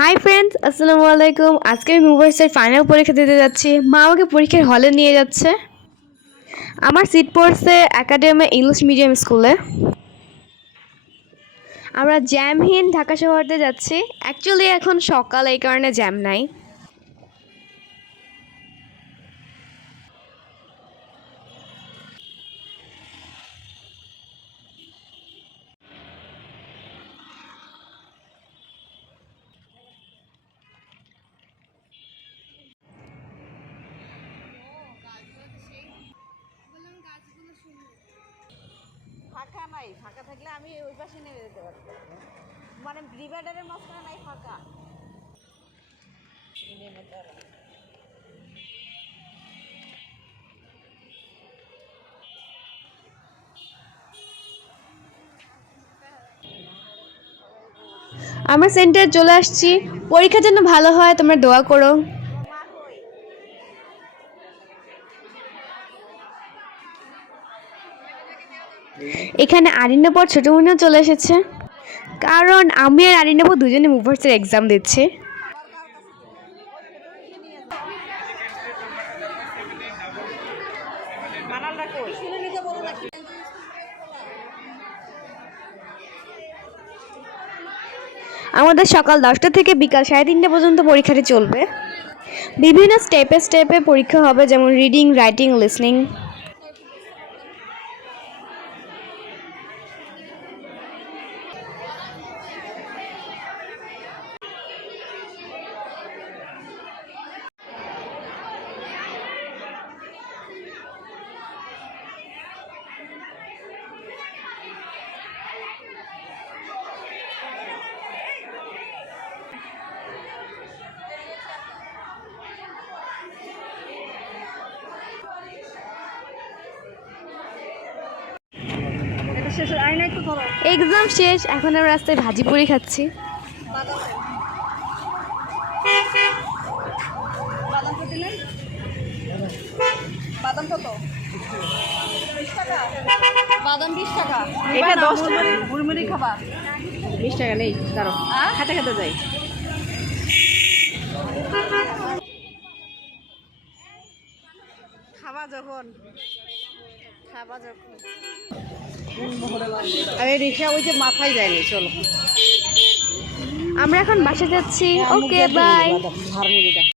Hi friends, আসসালামু আলাইকুম। আজকে আমি মুভার্সের ফাইনাল পরীক্ষা দিতে যাচ্ছি। মা আমাকে পরীক্ষার হলে নিয়ে যাচ্ছে। আমার সিট পড়ছে একাডেমি ইংলিশ মিডিয়াম স্কুলে। আমরা জ্যামহীন ঢাকা শহরতে যাচ্ছি। অ্যাকচুয়ালি এখন সকাল, এই কারণে জ্যাম নাই। ফাঁকা নাই, ফাঁকা থাকলে আমি ওই পাশে নেমে যেতে পারবো, মানে ডিভাইডারের মাঝখানে নাই ফাঁকা। আমরা সেন্টারে চলে আসছি। পরীক্ষা যেন ভালো হয়, তোমরা দোয়া করো। এখানে আরিন্নপর ছোট বোনও চলে এসেছে, কারণ আমি আর আরিন্নপর দুজনে মুভার্সের এক্সাম দিচ্ছি। আমাদের সকাল 10টা থেকে বিকাল 3:30 পর্যন্ত পরীক্ষাটি চলবে। বিভিন্ন স্টেপে স্টেপে পরীক্ষা হবে, যেমন রিডিং, রাইটিং, লিসনিং। এক্সাম শেষ, এখন আমরা রাস্তায় ভাজি পুরি খাচ্ছি। বাদাম তো দিলেন, বাদাম কত? 20 টাকা। বাদাম 20 টাকা। এটা 10 টাকা। মুড়মুড়ি খাবা? 20 টাকা নেই, দাঁড়ো খেতে খেতে যাই। খাবা যখন আরে রিক্সা ওই যে মাথায় যায়নি। চলো, আমরা এখন বাসা যাচ্ছি। ওকে, বাই।